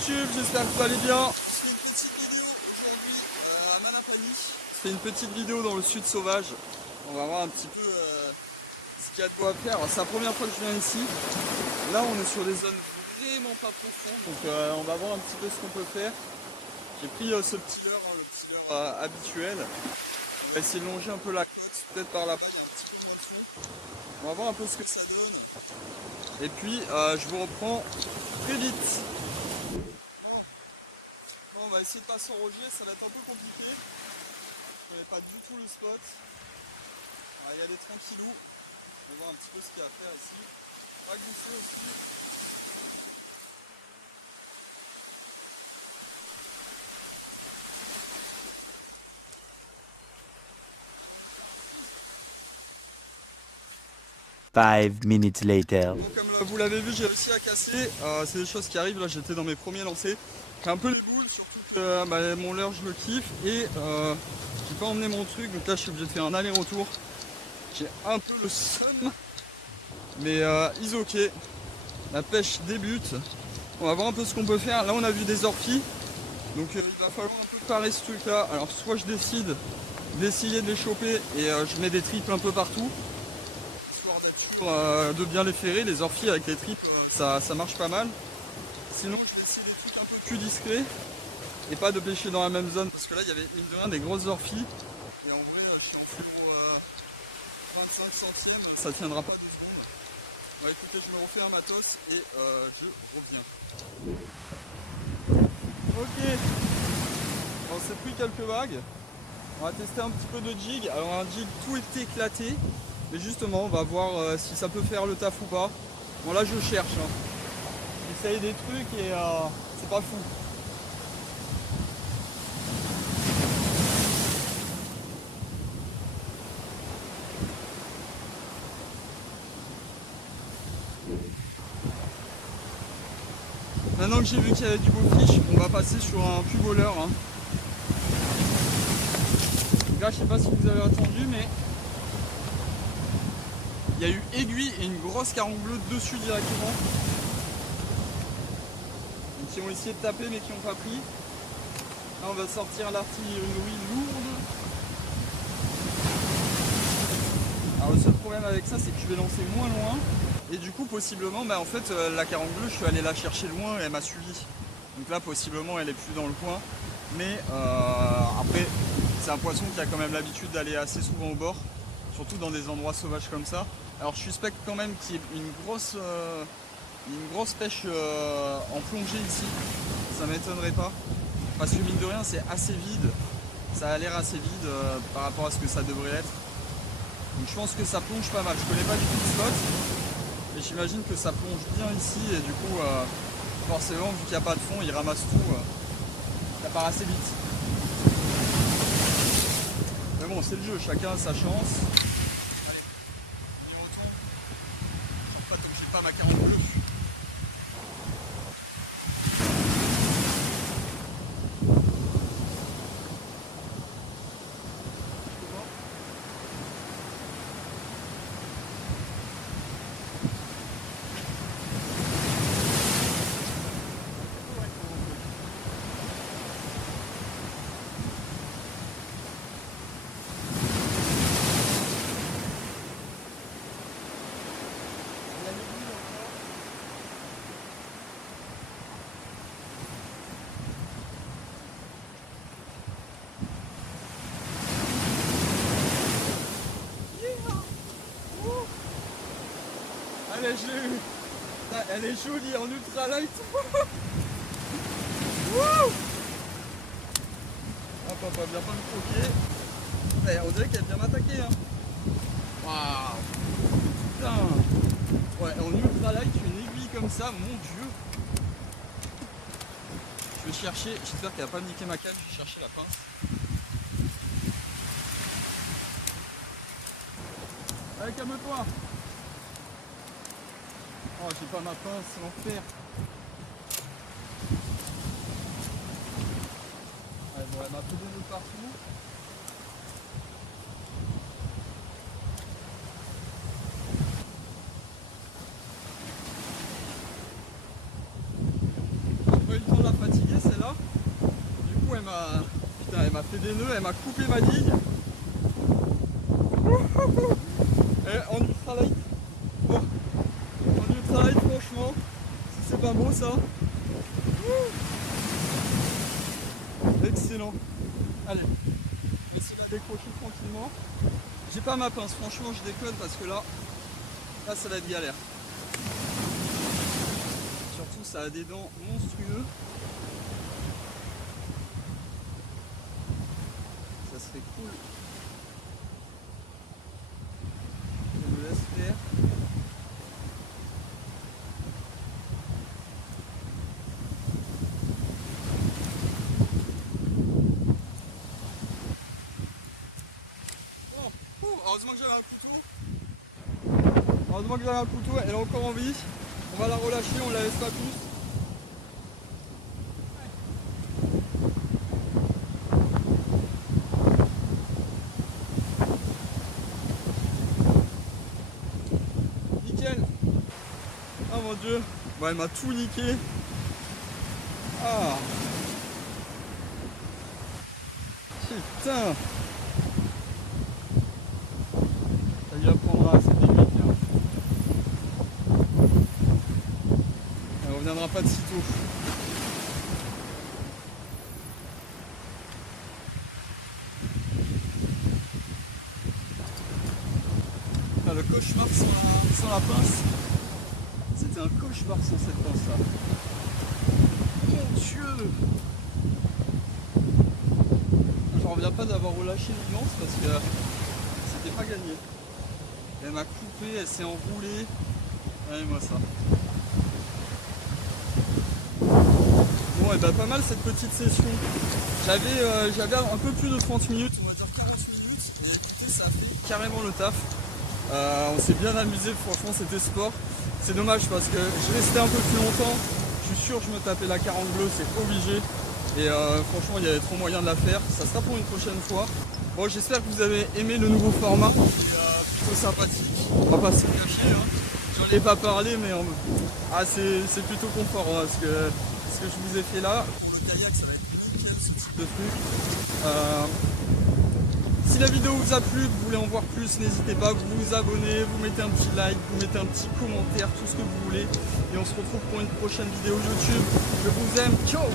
YouTube, j'espère que vous allez bien. Je fais une petite vidéo aujourd'hui à Manapani. Je fais une petite vidéo dans le sud sauvage. On va voir un petit peu ce qu'il y a de quoi faire. C'est la première fois que je viens ici. Là on est sur des zones vraiment pas profondes. Donc on va voir un petit peu ce qu'on peut faire. J'ai pris ce petit leurre, le petit leurre habituel. On va essayer de longer un peu la côte. Peut-être par là-bas, il y a un petit peu de fond. On va voir un peu ce que ça donne. Et puis je vous reprends très vite. Bon, on va essayer de pas s'enroger, ça va être un peu compliqué. Je connais pas du tout le spot. On va y aller tranquillou. On va voir un petit peu ce qu'il y a à faire ici. Pas glisser aussi. 5 minutes later. Bon, comme vous l'avez vu, j'ai réussi à casser. C'est des choses qui arrivent. Là, j'étais dans mes premiers lancers. J'ai un peu les boules, surtout que mon leurre, je le kiffe. Et j'ai pas emmené mon truc. Donc là, je suis obligé de faire un aller-retour. J'ai un peu le seum. Mais is ok. La pêche débute. On va voir un peu ce qu'on peut faire. Là, on a vu des orphies. Donc il va falloir un peu parer ce truc là. Alors soit je décide d'essayer de les choper et je mets des tripes un peu partout. De bien les ferrer, les orphies avec les tripes, ça marche pas mal. Sinon je vais essayer des trucs un peu plus discrets et pas de pêcher dans la même zone parce que là il y avait mine de rien des grosses orphies et en vrai je suis en flot 25 centièmes, ça tiendra pas 2 secondes. Bon écoutez, je me refais un matos et je reviens. Ok, on s'est pris quelques vagues, on va tester un petit peu de jig. Alors un jig tout est éclaté. Mais justement, on va voir si ça peut faire le taf ou pas. Bon là, je cherche. J'essaye des trucs et c'est pas fou. Maintenant que j'ai vu qu'il y avait du beau fiche, on va passer sur un plus voleur. Là, je sais pas si vous avez entendu, mais il y a eu aiguille et une grosse carangue bleue dessus directement. Donc, qui ont essayé de taper mais qui n'ont pas pris. Là on va sortir l'artillerie lourde. Alors le seul problème avec ça c'est que je vais lancer moins loin. Et du coup possiblement en fait la carangue bleue je suis allé la chercher loin et elle m'a suivi. Donc là possiblement elle est plus dans le coin. Mais après c'est un poisson qui a quand même l'habitude d'aller assez souvent au bord. Surtout dans des endroits sauvages comme ça. Alors je suspecte quand même qu'il y ait une grosse pêche en plongée ici. Ça m'étonnerait pas. Parce que mine de rien c'est assez vide. Ça a l'air assez vide par rapport à ce que ça devrait être. Donc je pense que ça plonge pas mal. Je connais pas du tout le spot. Mais j'imagine que ça plonge bien ici. Et du coup forcément vu qu'il n'y a pas de fond, il ramasse tout. Ça part assez vite. Mais bon c'est le jeu, chacun a sa chance. Allez, on y retourne. Je sors pas comme j'ai pas ma carangue bleue. Allez, je l'ai eu. Elle est jolie en ultra light. Hop, hop, viens pas me croquer. On dirait qu'elle vient m'attaquer. Waouh. Putain. Ouais, en ultra light, une aiguille comme ça, mon dieu. Je vais chercher, j'espère qu'elle va pas me niquer ma canne, je vais chercher la pince. Allez, calme-toi. Oh, j'ai pas ma pince, c'est l'enfer. Ouais, bon, elle m'a peu donné partout. J'ai pas eu le temps de à fatiguer celle-là. Du coup elle m'a fait des nœuds, elle m'a coupé ma digue. Et en ultralight, bon, en ultralight franchement, si c'est pas beau ça. Excellent. Allez, on va essayer de la décrocher tranquillement. J'ai pas ma pince, franchement je déconne parce que là ça va être galère. Surtout ça a des dents monstrueux. Ça serait cool. Je me laisse faire. Heureusement que j'avais un couteau. Heureusement que j'avais un couteau, elle est encore en vie. On va la relâcher, on la laisse pas plus. Nickel. Oh mon dieu. Bon, elle m'a tout niqué. Ah. Putain. Ça lui apprendra à cette technique là. Elle reviendra pas de sitôt. Ah, le cauchemar sans la pince. C'était un cauchemar sans cette pince là. Mon dieu. J'en reviens pas d'avoir relâché l'immense parce que c'était pas gagné. Elle m'a coupé, elle s'est enroulée. Regardez-moi ça. Bon, et bah pas mal cette petite session. J'avais un peu plus de 30 minutes, on va dire 40 minutes. Et écoutez, ça a fait carrément le taf. On s'est bien amusé, franchement c'était sport. C'est dommage parce que je restais un peu plus longtemps. Je suis sûr que je me tapais la 40 bleue, c'est obligé. Et franchement il y avait trop moyen de la faire. Ça sera pour une prochaine fois. Bon, j'espère que vous avez aimé le nouveau format. C'est plutôt sympathique. On va pas se cacher, hein. J'en ai pas parlé mais c'est plutôt confort hein, parce que ce que je vous ai fait là, pour le kayak ça va être nickel ce type de truc. Si la vidéo vous a plu, vous voulez en voir plus, n'hésitez pas, vous vous abonnez, vous mettez un petit like, vous mettez un petit commentaire, tout ce que vous voulez. Et on se retrouve pour une prochaine vidéo YouTube. Je vous aime, ciao!